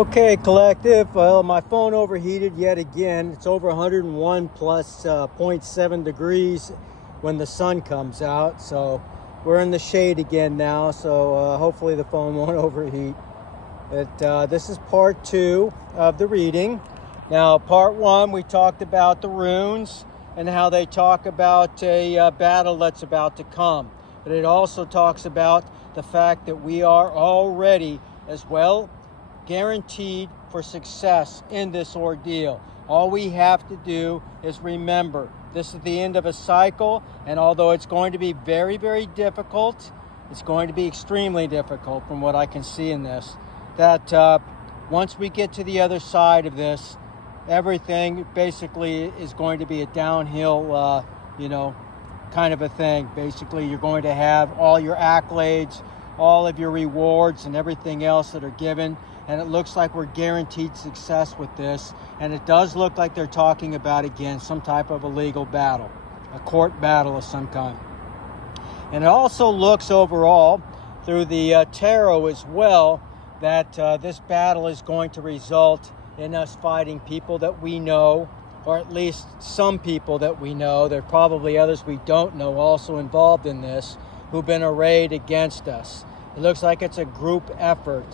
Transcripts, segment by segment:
Okay, collective. Well, my phone overheated yet again. It's over 101 plus zero point 0.7 degrees when the sun comes out. So we're in the shade again now. So hopefully the phone won't overheat. This is part 2 of the reading. Now, part 1, we talked about the runes and how they talk about a battle that's about to come. But it also talks about the fact that we are already as well guaranteed for success in this ordeal. All we have to do is remember this is the end of a cycle, and although it's going to be very, very difficult, it's going to be extremely difficult from what I can see in this, that once we get to the other side of this, everything basically is going to be a downhill, kind of a thing. Basically, you're going to have all your accolades, all of your rewards and everything else that are given. And it looks like we're guaranteed success with this. And it does look like they're talking about, again, some type of a legal battle, a court battle of some kind. And it also looks overall through the tarot as well that this battle is going to result in us fighting people that we know, or at least some people that we know. There are probably others we don't know also involved in this who've been arrayed against us. It looks like it's a group effort,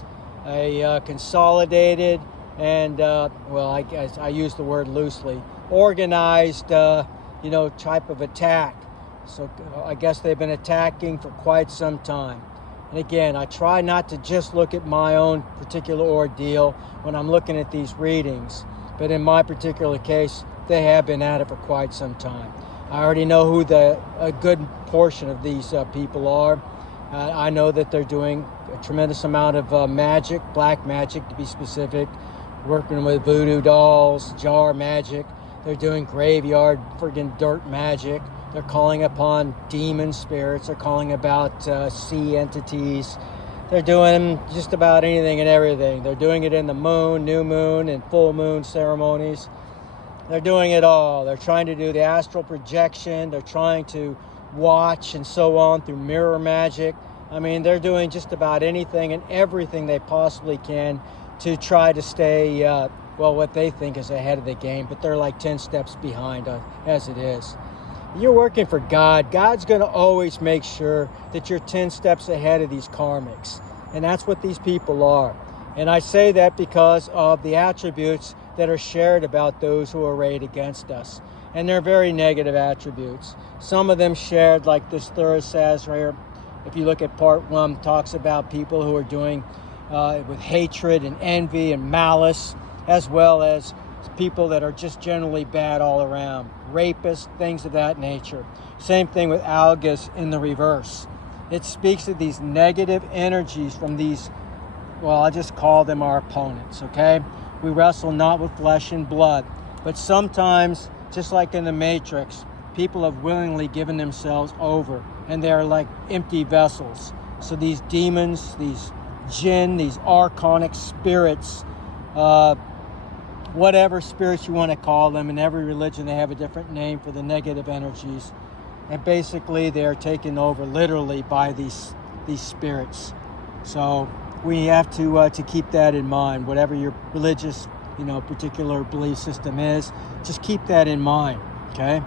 a consolidated and, I use the word loosely, organized, type of attack. So I guess they've been attacking for quite some time. And again, I try not to just look at my own particular ordeal when I'm looking at these readings. But in my particular case, they have been at it for quite some time. I already know who a good portion of these people are. I know that they're doing a tremendous amount of magic, black magic to be specific, working with voodoo dolls, jar magic. They're doing graveyard friggin' dirt magic. They're calling upon demon spirits. They're calling about sea entities. They're doing just about anything and everything. They're doing it in the moon, new moon, and full moon ceremonies. They're doing it all. They're trying to do the astral projection. They're trying to watch and so on through mirror magic. I mean, they're doing just about anything and everything they possibly can to try to stay, what they think is ahead of the game, but they're like 10 steps behind as it is. You're working for God. God's going to always make sure that you're 10 steps ahead of these karmics. And that's what these people are. And I say that because of the attributes that are shared about those who are arrayed against us. And they're very negative attributes. Some of them shared, like this Thurisaz, if you look at part 1, talks about people who are doing with hatred and envy and malice, as well as people that are just generally bad all around, rapists, things of that nature. Same thing with Algis in the reverse. It speaks of these negative energies from these, I just call them our opponents, okay? We wrestle not with flesh and blood, but sometimes, just like in the Matrix, people have willingly given themselves over, and they are like empty vessels. So these demons, these jinn, these archonic spirits, whatever spirits you want to call them, in every religion they have a different name for the negative energies. And basically they are taken over literally by these spirits. So we have to keep that in mind. Whatever your religious, particular belief system is, just keep that in mind, okay?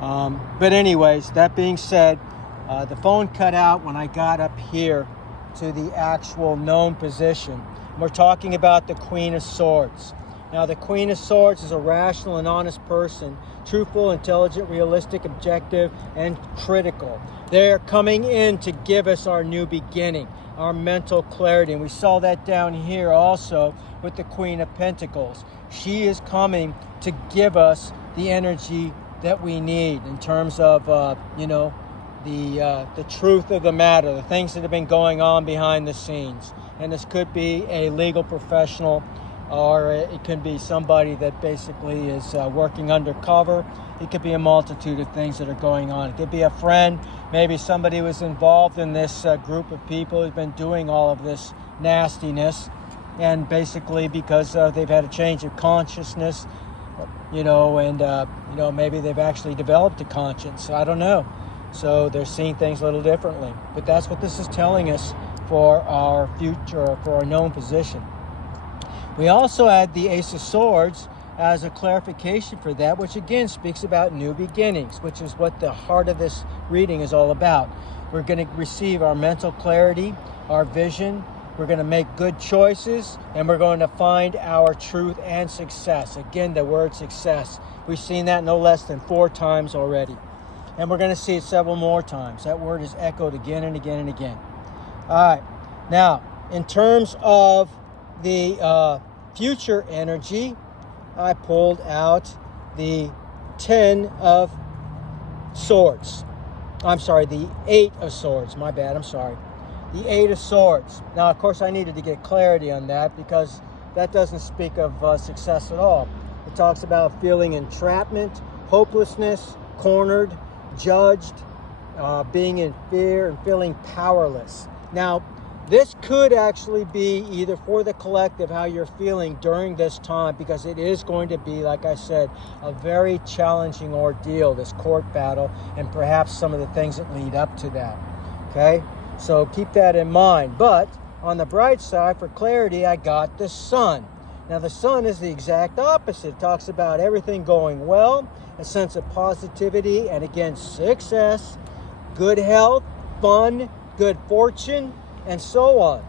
But anyways, that being said, the phone cut out when I got up here to the actual known position. We're talking about the Queen of Swords. Now, the Queen of Swords is a rational and honest person, truthful, intelligent, realistic, objective, and critical. They're coming in to give us our new beginning, our mental clarity. And we saw that down here also with the Queen of Pentacles. She is coming to give us the energy that we need in terms of, the truth of the matter, the things that have been going on behind the scenes. And this could be a legal professional, or it could be somebody that basically is working undercover. It could be a multitude of things that are going on. It could be a friend, maybe somebody was involved in this group of people who's been doing all of this nastiness, and basically because they've had a change of consciousness, maybe they've actually developed a conscience. I don't know. So they're seeing things a little differently. But that's what this is telling us for our future, for our known position. We also had the Ace of Swords as a clarification for that, which again speaks about new beginnings, which is what the heart of this reading is all about. We're going to receive our mental clarity, our vision. We're going to make good choices, and we're going to find our truth and success. Again, the word success. We've seen that no less than 4 times already. And we're going to see it several more times. That word is echoed again and again and again. All right. Now, in terms of the future energy, I pulled out the 10 of Swords. I'm sorry, the 8 of Swords. My bad, I'm sorry. The 8 of Swords. Now, of course, I needed to get clarity on that because that doesn't speak of success at all. It talks about feeling entrapment, hopelessness, cornered, judged, being in fear, and feeling powerless. Now, this could actually be either for the collective, how you're feeling during this time, because it is going to be, like I said, a very challenging ordeal, this court battle, and perhaps some of the things that lead up to that. Okay? So keep that in mind. But on the bright side, for clarity, I got the Sun. Now, the Sun is the exact opposite. It talks about everything going well, a sense of positivity, and again, success, good health, fun, good fortune, and so on.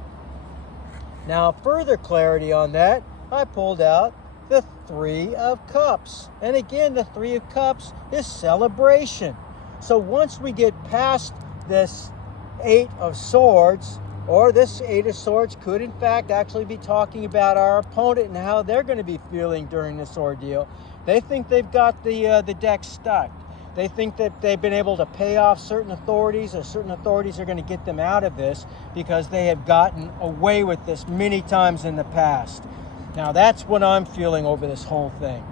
Now, further clarity on that, I pulled out the 3 of Cups. And again, the 3 of Cups is celebration. So once we get past this 8 of Swords, or this 8 of Swords could in fact actually be talking about our opponent and how they're going to be feeling during this ordeal. They think they've got the deck stacked. They think that they've been able to pay off certain authorities, or certain authorities are going to get them out of this because they have gotten away with this many times in the past. Now, that's what I'm feeling over this whole thing.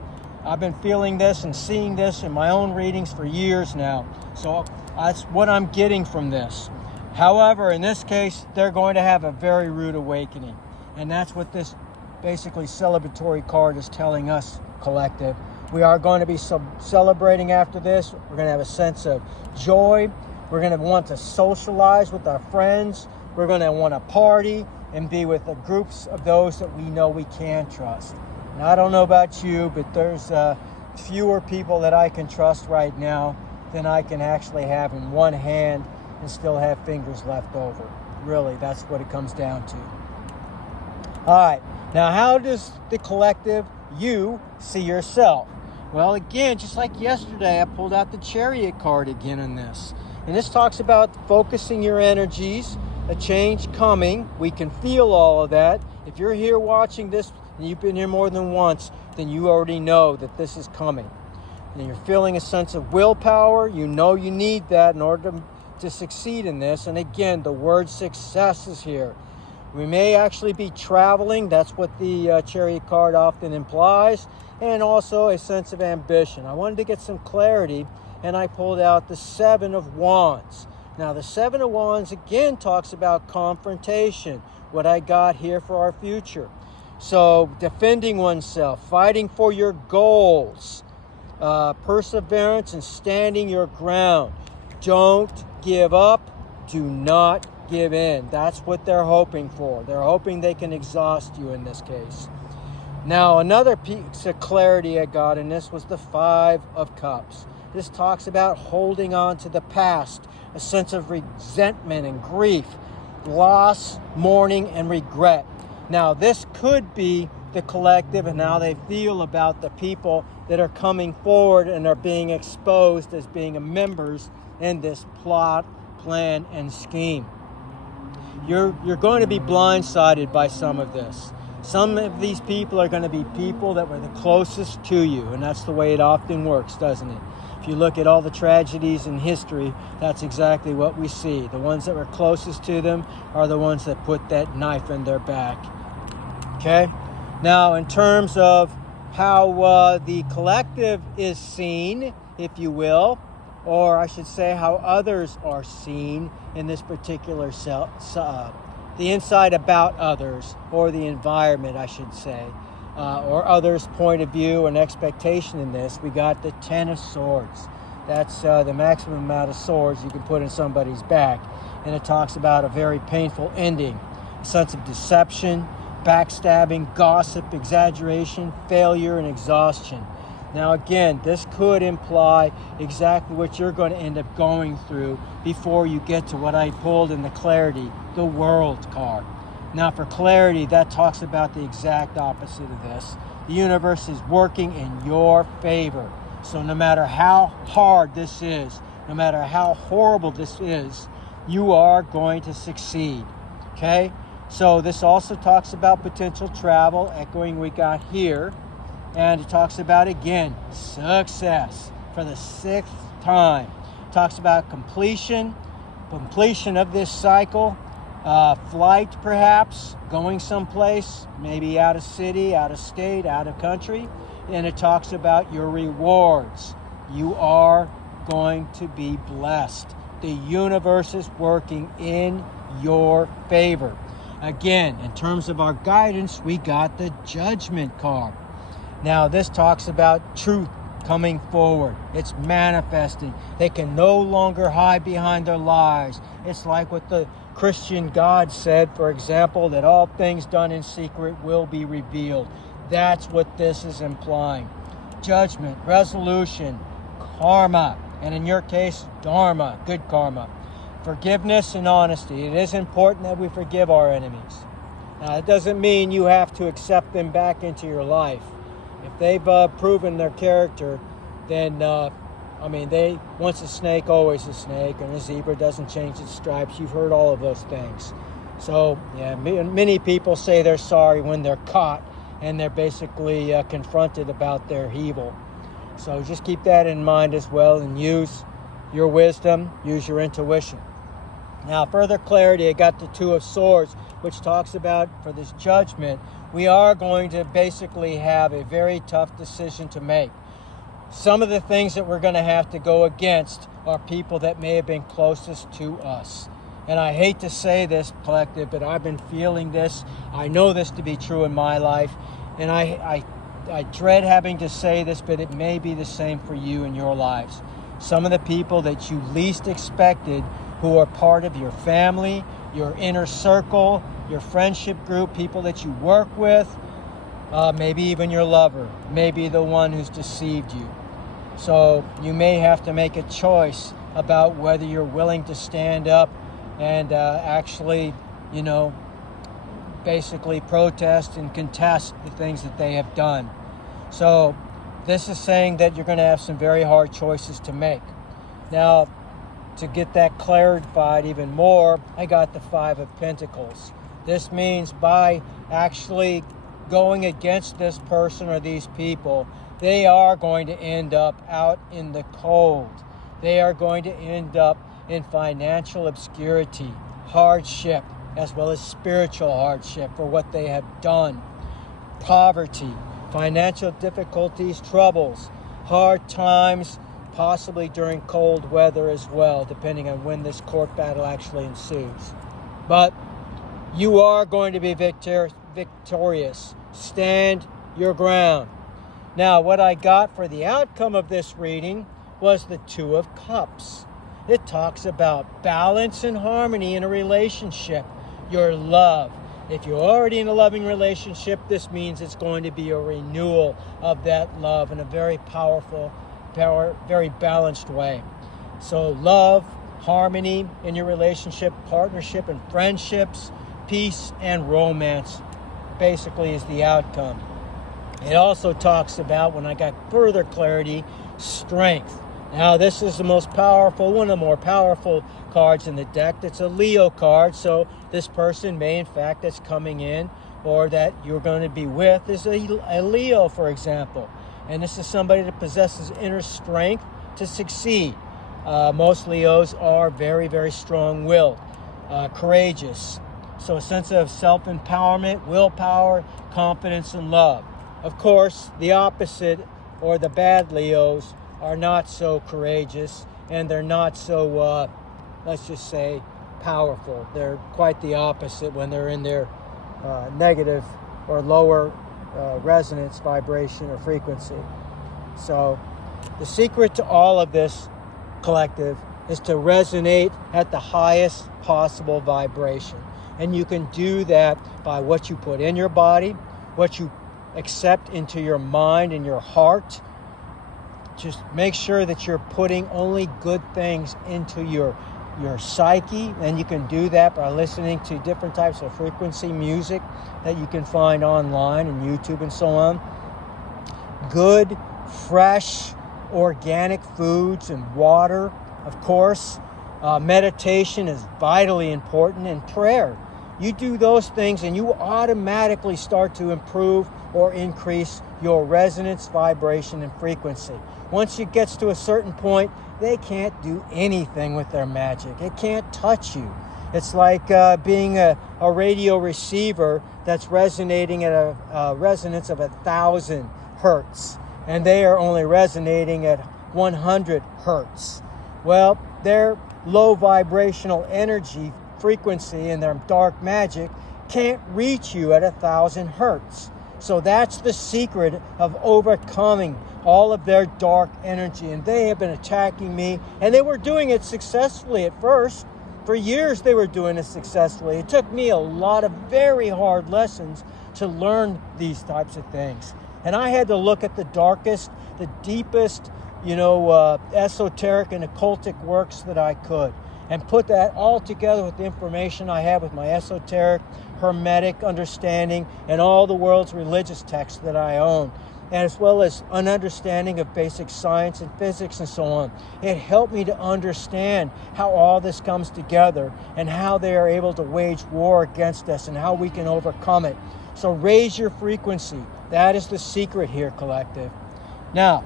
I've been feeling this and seeing this in my own readings for years now. So that's what I'm getting from this. However, in this case, they're going to have a very rude awakening. And that's what this basically celebratory card is telling us, collective. We are going to be celebrating after this. We're going to have a sense of joy. We're going to want to socialize with our friends. We're going to want to party and be with the groups of those that we know we can trust. Now, I don't know about you, but there's fewer people that I can trust right now than I can actually have in one hand and still have fingers left over. Really, that's what it comes down to. All right. Now, how does the collective, you, see yourself? Well, again, just like yesterday, I pulled out the Chariot card again in this. And this talks about focusing your energies, a change coming. We can feel all of that. If you're here watching this and you've been here more than once, then you already know that this is coming. And you're feeling a sense of willpower. You know you need that in order to succeed in this. And again, the word success is here. We may actually be traveling. That's what the Chariot card often implies. And also a sense of ambition. I wanted to get some clarity, and I pulled out the 7 of Wands. Now, the 7 of Wands again talks about confrontation, what I got here for our future. So, defending oneself, fighting for your goals, perseverance, and standing your ground. Don't give up. Do not give in. That's what they're hoping for. They're hoping they can exhaust you in this case. Now, another piece of clarity I got in this was the 5 of Cups. This talks about holding on to the past, a sense of resentment and grief, loss, mourning, and regret. Now, this could be the collective and how they feel about the people that are coming forward and are being exposed as being members in this plot, plan, and scheme. You're going to be blindsided by some of this. Some of these people are going to be people that were the closest to you, and that's the way it often works, doesn't it? If you look at all the tragedies in history, that's exactly what we see. The ones that were closest to them are the ones that put that knife in their back. Okay? Now, in terms of how the collective is seen, if you will, or I should say how others are seen in this particular the inside about others, or the environment, I should say, or others' point of view and expectation in this, we got the 10 of Swords. That's the maximum amount of swords you can put in somebody's back. And it talks about a very painful ending, a sense of deception, backstabbing, gossip, exaggeration, failure, and exhaustion. Now again, this could imply exactly what you're going to end up going through before you get to what I pulled in the clarity, the world card. Now for clarity, that talks about the exact opposite of this. The universe is working in your favor. So no matter how hard this is, no matter how horrible this is, you are going to succeed. Okay? So this also talks about potential travel, echoing what we got here. And it talks about, again, success for the 6th time. It talks about completion of this cycle, flight perhaps, going someplace, maybe out of city, out of state, out of country. And it talks about your rewards. You are going to be blessed. The universe is working in your favor. Again, in terms of our guidance, we got the Judgment card. Now, this talks about truth coming forward. It's manifesting. They can no longer hide behind their lies. It's like what the Christian God said, for example, that all things done in secret will be revealed. That's what this is implying. Judgment, resolution, karma, and in your case, dharma, good karma. Forgiveness and honesty. It is important that we forgive our enemies. Now, it doesn't mean you have to accept them back into your life. If they've proven their character, then, once a snake, always a snake, and a zebra doesn't change its stripes. You've heard all of those things. So, yeah, many people say they're sorry when they're caught and they're basically confronted about their evil. So just keep that in mind as well and use your wisdom, use your intuition. Now, further clarity, I got the Two of Swords, which talks about for this judgment, we are going to basically have a very tough decision to make. Some of the things that we're going to have to go against are people that may have been closest to us. And I hate to say this, collective, but I've been feeling this. I know this to be true in my life. And I dread having to say this, but it may be the same for you in your lives. Some of the people that you least expected who are part of your family, your inner circle, your friendship group, people that you work with, maybe even your lover, maybe the one who's deceived you. So you may have to make a choice about whether you're willing to stand up and actually, basically protest and contest the things that they have done. So this is saying that you're going to have some very hard choices to make. Now, to get that clarified even more, I got the Five of Pentacles. This means by actually going against this person or these people, they are going to end up out in the cold. They are going to end up in financial obscurity, hardship, as well as spiritual hardship for what they have done. Poverty, financial difficulties, troubles, hard times, possibly during cold weather as well, depending on when this court battle actually ensues. But you are going to be victorious. Stand your ground. Now, what I got for the outcome of this reading was the Two of Cups. It talks about balance and harmony in a relationship, your love. If you're already in a loving relationship, this means it's going to be a renewal of that love in a very powerful, very balanced way. So love, harmony in your relationship, partnership and friendships, peace and romance basically is the outcome. It also talks about, when I got further clarity, strength. Now this is the most powerful, one of the more powerful cards in the deck. It's a Leo card, so this person may in fact that's coming in or that you're going to be with is a Leo, for example. And this is somebody that possesses inner strength to succeed. Most Leos are very, very strong-willed, courageous. So a sense of self-empowerment, willpower, confidence, and love. Of course, the opposite, or the bad Leos, are not so courageous, and they're not so, let's just say, powerful. They're quite the opposite when they're in their negative or lower resonance, vibration, or frequency. So the secret to all of this, collective, is to resonate at the highest possible vibration. And you can do that by what you put in your body, what you accept into your mind and your heart. Just make sure that you're putting only good things into your psyche, and you can do that by listening to different types of frequency music that you can find online and YouTube and so on. Good, fresh, organic foods and water, of course. Meditation is vitally important, and prayer. You do those things and you automatically start to improve or increase your resonance, vibration, and frequency. Once it gets to a certain point, they can't do anything with their magic. It can't touch you. It's like being a radio receiver that's resonating at a resonance of 1,000 hertz, and they are only resonating at 100 hertz. Well, their low vibrational energy frequency and their dark magic can't reach you at 1,000 hertz. So that's the secret of overcoming all of their dark energy. And they have been attacking me, and they were doing it successfully at first. For years they were doing it successfully. It took me a lot of very hard lessons to learn these types of things. And I had to look at the darkest, the deepest, esoteric and occultic works that I could, and put that all together with the information I have with my esoteric, hermetic understanding and all the world's religious texts that I own, and as well as an understanding of basic science and physics and so on. It helped me to understand how all this comes together and how they are able to wage war against us and how we can overcome it. So raise your frequency. That is the secret here, collective. Now,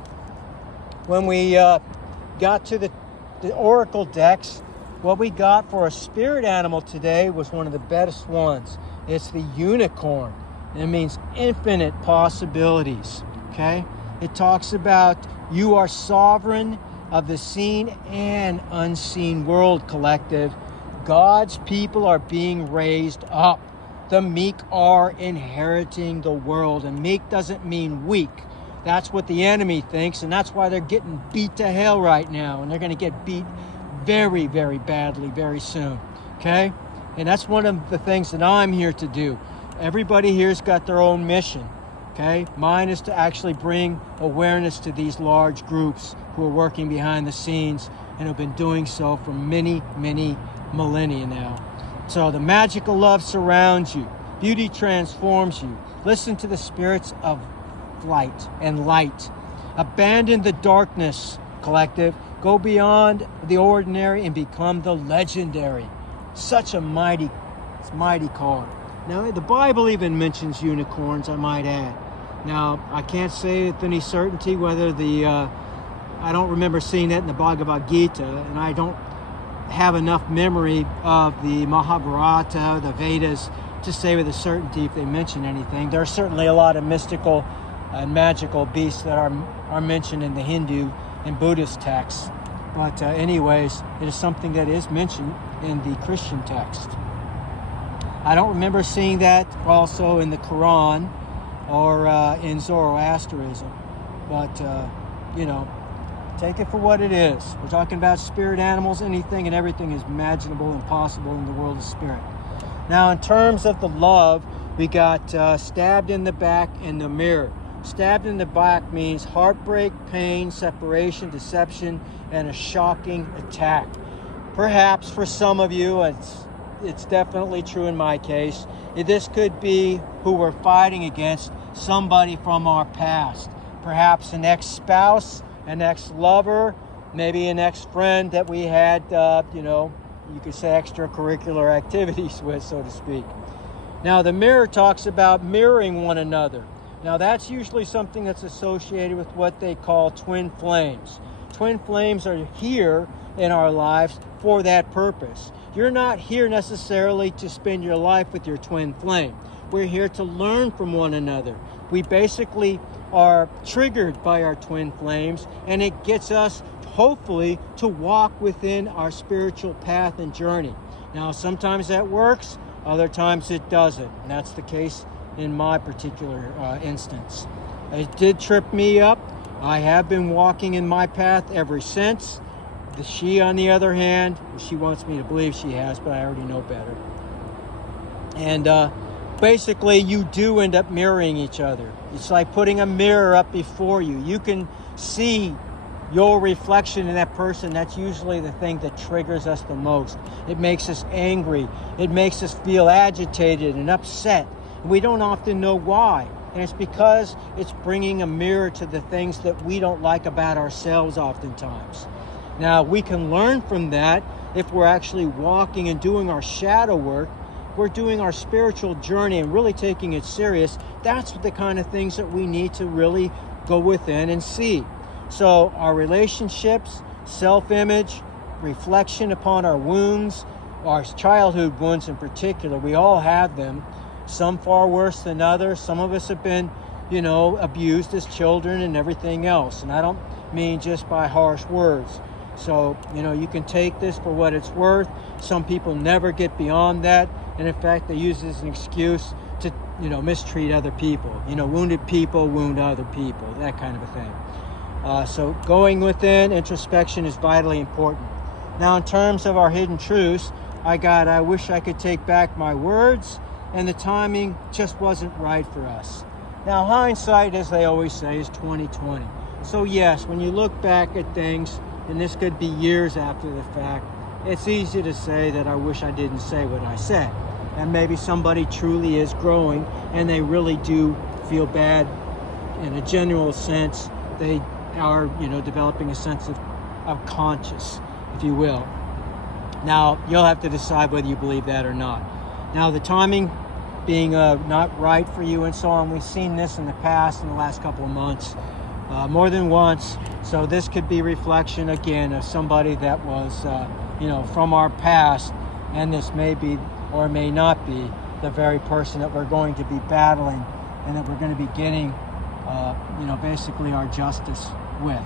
when we got to the oracle decks, what we got for a spirit animal today was one of the best ones. It's the unicorn. It means infinite possibilities, okay? It talks about you are sovereign of the seen and unseen world, collective. God's people are being raised up. The meek are inheriting the world. And meek doesn't mean weak. That's what the enemy thinks, and that's why they're getting beat to hell right now. And they're going to get beat very, very badly very soon, okay? And that's one of the things that I'm here to do. Everybody here's got their own mission, okay? Mine is to actually bring awareness to these large groups who are working behind the scenes and have been doing so for many, many millennia now. So the magical love surrounds you. Beauty transforms you. Listen to the spirits of flight and light. Abandon the darkness, collective. Go beyond the ordinary and become the legendary. Such a mighty call. Now, the Bible even mentions unicorns, I might add. Now, I can't say with any certainty whether I don't remember seeing that in the Bhagavad Gita, and I don't have enough memory of the Mahabharata, the Vedas, to say with a certainty if they mention anything. There are certainly a lot of mystical and magical beasts that are mentioned in the Hindu and Buddhist texts. But anyways, it is something that is mentioned in the Christian text. I don't remember seeing that also in the Quran or in Zoroastrianism. But, take it for what it is. We're talking about spirit animals. Anything and everything is imaginable and possible in the world of spirit. Now, in terms of the love, we got stabbed in the back in the mirror. Stabbed in the back means heartbreak, pain, separation, deception, and a shocking attack. Perhaps for some of you, it's definitely true in my case, this could be who we're fighting against, somebody from our past. Perhaps an ex-spouse, an ex-lover, maybe an ex-friend that we had, you could say extracurricular activities with, so to speak. Now, the mirror talks about mirroring one another. Now, that's usually something that's associated with what they call twin flames. Twin flames are here in our lives for that purpose. You're not here necessarily to spend your life with your twin flame. We're here to learn from one another. We basically are triggered by our twin flames, and it gets us, hopefully, to walk within our spiritual path and journey. Now, sometimes that works, other times it doesn't. And that's the case in my particular instance. It did trip me up. I have been walking in my path ever since. She, on the other hand, she wants me to believe she has, but I already know better. And basically, you do end up mirroring each other. It's like putting a mirror up before you. You can see your reflection in that person. That's usually the thing that triggers us the most. It makes us angry. It makes us feel agitated and upset. We don't often know why. And it's because it's bringing a mirror to the things that we don't like about ourselves oftentimes. Now, we can learn from that if we're actually walking and doing our shadow work. We're doing our spiritual journey and really taking it serious. That's the kind of things that we need to really go within and see. So our relationships, self-image, reflection upon our wounds, our childhood wounds in particular, we all have them. Some far worse than others. Some of us have been, abused as children and everything else. And I don't mean just by harsh words. So, you can take this for what it's worth. Some people never get beyond that. And in fact, they use this as an excuse to, mistreat other people. Wounded people wound other people, that kind of a thing. So going within, introspection is vitally important. Now, in terms of our hidden truths, I wish I could take back my words, and the timing just wasn't right for us. Now, hindsight, as they always say, is 20/20. So yes, when you look back at things, and this could be years after the fact, it's easy to say that I wish I didn't say what I said. And maybe somebody truly is growing and they really do feel bad in a general sense. They are, developing a sense of conscience, if you will. Now, you'll have to decide whether you believe that or not. Now, the timing being not right for you and so on, we've seen this in the past, in the last couple of months, more than once. So this could be reflection, again, of somebody that was, from our past, and this may be or may not be the very person that we're going to be battling and that we're going to be getting, basically our justice with,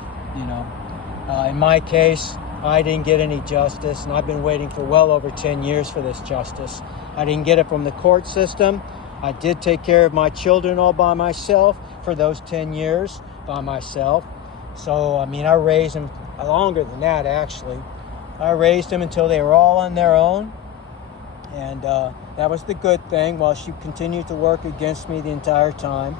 In my case, I didn't get any justice, and I've been waiting for well over 10 years for this justice. I didn't get it from the court system. I did take care of my children all by myself for those 10 years by myself. So, I raised them longer than that, actually. I raised them until they were all on their own. And that was the good thing, while she continued to work against me the entire time.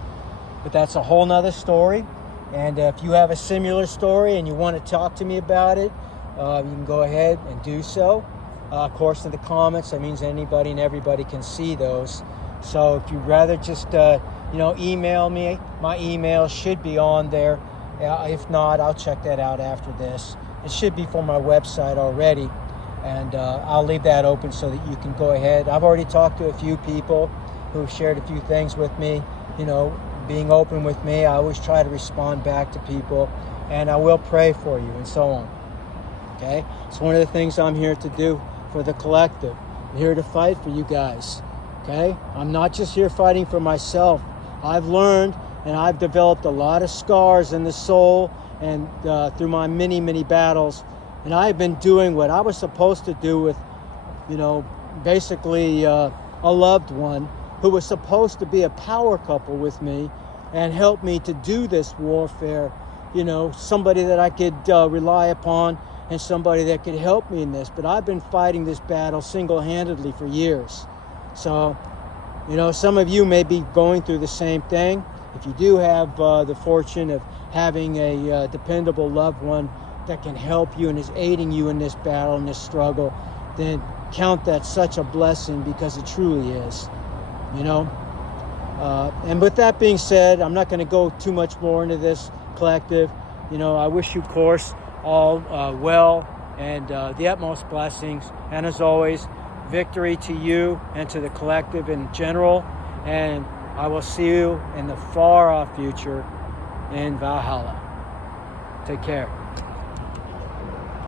But that's a whole nother story. And if you have a similar story and you want to talk to me about it, you can go ahead and do so. Of course, in the comments, that means anybody and everybody can see those. So if you'd rather just, email me, my email should be on there. If not, I'll check that out after this. It should be from my website already. And I'll leave that open so that you can go ahead. I've already talked to a few people who've shared a few things with me, being open with me. I always try to respond back to people, and I will pray for you and so on. Okay? It's one of the things I'm here to do for the collective. I'm here to fight for you guys. Okay? I'm not just here fighting for myself. I've learned and I've developed a lot of scars in the soul and through my many, many battles. And I've been doing what I was supposed to do with, basically a loved one who was supposed to be a power couple with me and help me to do this warfare. Somebody that I could rely upon and somebody that could help me in this. But I've been fighting this battle single-handedly for years. So, some of you may be going through the same thing. If you do have the fortune of having a dependable loved one that can help you and is aiding you in this battle, in this struggle, then count that such a blessing, because it truly is, And with that being said, I'm not going to go too much more into this collective. I wish you, of course, all well and the utmost blessings. And as always, victory to you and to the collective in general. And I will see you in the far off future in Valhalla. Take care.